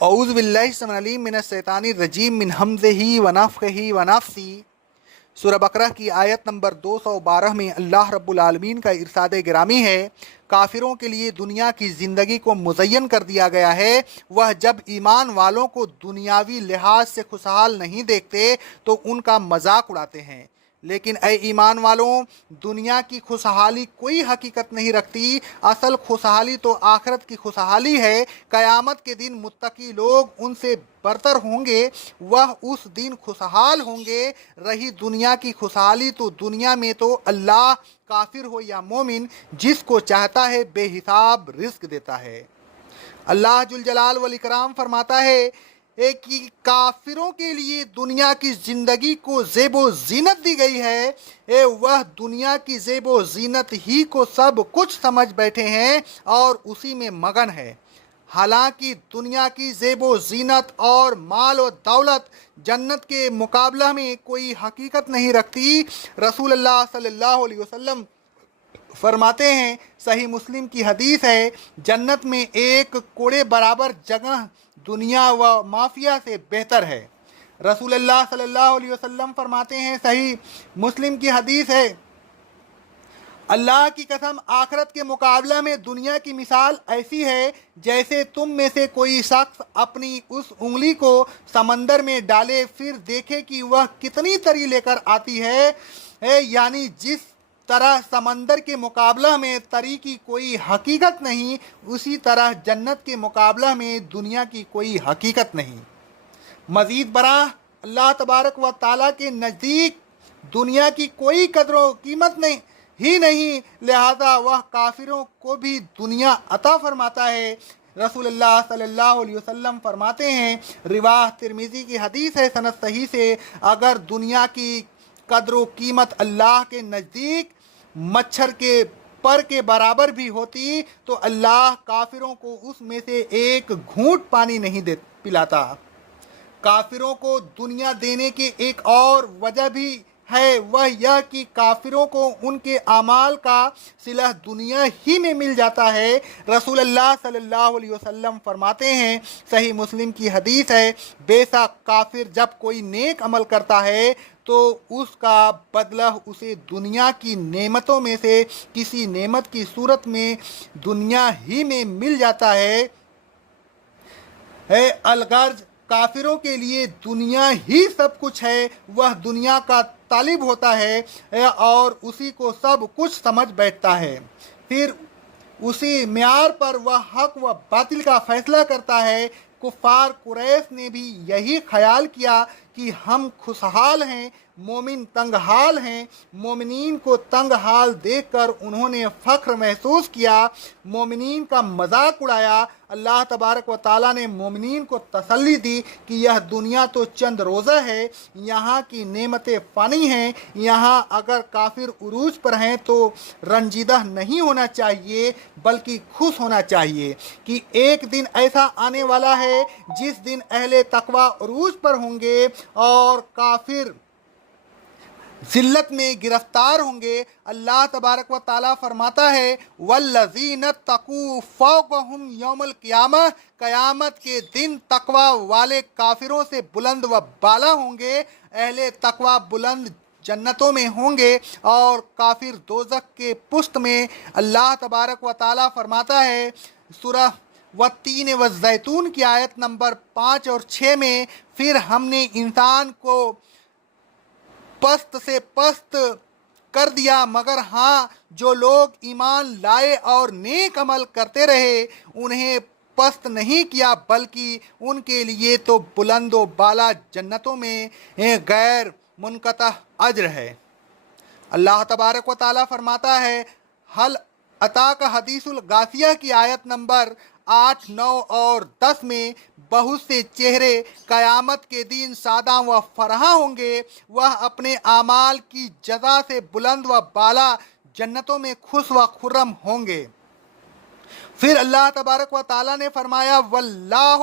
اعوذ باللہ السمیع العلیم من الشیطان الرجیم من ہمزہ ونفخہ ونفثہ۔ سورہ بقرہ کی آیت نمبر 212 میں اللہ رب العالمین کا ارشاد گرامی ہے، کافروں کے لیے دنیا کی زندگی کو مزین کر دیا گیا ہے، وہ جب ایمان والوں کو دنیاوی لحاظ سے خوشحال نہیں دیکھتے تو ان کا مذاق اڑاتے ہیں۔ لیکن اے ایمان والوں، دنیا کی خوشحالی کوئی حقیقت نہیں رکھتی، اصل خوشحالی تو آخرت کی خوشحالی ہے۔ قیامت کے دن متقی لوگ ان سے برتر ہوں گے، وہ اس دن خوشحال ہوں گے۔ رہی دنیا کی خوشحالی تو دنیا میں تو اللہ کافر ہو یا مومن جس کو چاہتا ہے بے حساب رزق دیتا ہے۔ اللہ جل جلال والاکرام فرماتا ہے کہ کافروں کے لیے دنیا کی زندگی کو زیب و زینت دی گئی ہے، وہ دنیا کی زیب و زینت ہی کو سب کچھ سمجھ بیٹھے ہیں اور اسی میں مگن ہے۔ حالانکہ دنیا کی زیب و زینت اور مال و دولت جنت کے مقابلہ میں کوئی حقیقت نہیں رکھتی۔ رسول اللہ صلی اللہ علیہ وسلم فرماتے ہیں، صحیح مسلم کی حدیث ہے، جنت میں ایک کوڑے برابر جگہ دنیا و مافیا سے بہتر ہے۔ رسول اللہ صلی اللہ علیہ وسلم فرماتے ہیں، صحیح مسلم کی حدیث ہے، اللہ کی قسم آخرت کے مقابلہ میں دنیا کی مثال ایسی ہے جیسے تم میں سے کوئی شخص اپنی اس انگلی کو سمندر میں ڈالے پھر دیکھے کہ وہ کتنی تری لے کر آتی ہے، یعنی جس طرح سمندر کے مقابلہ میں تری کی کوئی حقیقت نہیں، اسی طرح جنت کے مقابلہ میں دنیا کی کوئی حقیقت نہیں۔ مزید برآں اللہ تبارک و تعالیٰ کے نزدیک دنیا کی کوئی قدر و قیمت نہیں، لہذا وہ کافروں کو بھی دنیا عطا فرماتا ہے۔ رسول اللہ صلی اللہ علیہ وسلم فرماتے ہیں، رواہ ترمذی کی حدیث ہے سند صحیح سے، اگر دنیا کی قدر و قیمت اللہ کے نزدیک مچھر کے پر کے برابر بھی ہوتی تو اللہ کافروں کو اس میں سے ایک گھونٹ پانی نہیں پلاتا۔ کافروں کو دنیا دینے کی ایک اور وجہ بھی ہے، وہ یہ کہ کافروں کو ان کے اعمال کا صلہ دنیا ہی میں مل جاتا ہے۔ رسول اللہ صلی اللہ علیہ وسلم فرماتے ہیں، صحیح مسلم کی حدیث ہے، بے شک کافر جب کوئی نیک عمل کرتا ہے تو اس کا بدلہ اسے دنیا کی نعمتوں میں سے کسی نعمت کی صورت میں دنیا ہی میں مل جاتا ہے۔ الغرض کافروں کے لیے دنیا ہی سب کچھ ہے، وہ دنیا کا طالب ہوتا ہے اور اسی کو سب کچھ سمجھ بیٹھتا ہے، پھر اسی معیار پر وہ حق و باطل کا فیصلہ کرتا ہے۔ کفار قریش نے بھی یہی خیال کیا کہ ہم خوشحال ہیں، مومن تنگ حال ہیں۔ مومنین کو تنگ حال دیکھ کر انہوں نے فخر محسوس کیا، مومنین کا مذاق اڑایا۔ اللہ تبارک و تعالیٰ نے مومنین کو تسلی دی کہ یہ دنیا تو چند روزہ ہے، یہاں کی نعمتیں فانی ہیں۔ یہاں اگر کافر عروج پر ہیں تو رنجیدہ نہیں ہونا چاہیے بلکہ خوش ہونا چاہیے کہ ایک دن ایسا آنے والا ہے جس دن اہل تقوی عروج پر ہوں گے اور کافر ذلت میں گرفتار ہوں گے۔ اللہ تبارک و تعالیٰ فرماتا ہے، والذین اتقوا فوقہم یوم القیامہ، قیامت کے دن تقوی والے کافروں سے بلند و بالا ہوں گے۔ اہل تقوی بلند جنتوں میں ہوں گے اور کافر دوزخ کے پشت میں۔ اللہ تبارک و تعالیٰ فرماتا ہے سورہ والتین والزیتون کی آیت نمبر 5 اور 6 میں، پھر ہم نے انسان کو پست سے پست کر دیا، مگر ہاں جو لوگ ایمان لائے اور نیک عمل کرتے رہے انہیں پست نہیں کیا بلکہ ان کے لیے تو بلند و بالا جنتوں میں غیر منقطع اجر ہے۔ اللہ تبارک و تعالیٰ فرماتا ہے، حل اتاک حدیث الغاشیہ کی آیت نمبر 8، 9 اور 10 میں، بہت سے چہرے قیامت کے دن سادہ و فرحاں ہوں گے، وہ اپنے اعمال کی جزا سے بلند و بالا جنتوں میں خوش و خرم ہوں گے۔ پھر اللہ تبارک و تعالیٰ نے فرمایا، واللہ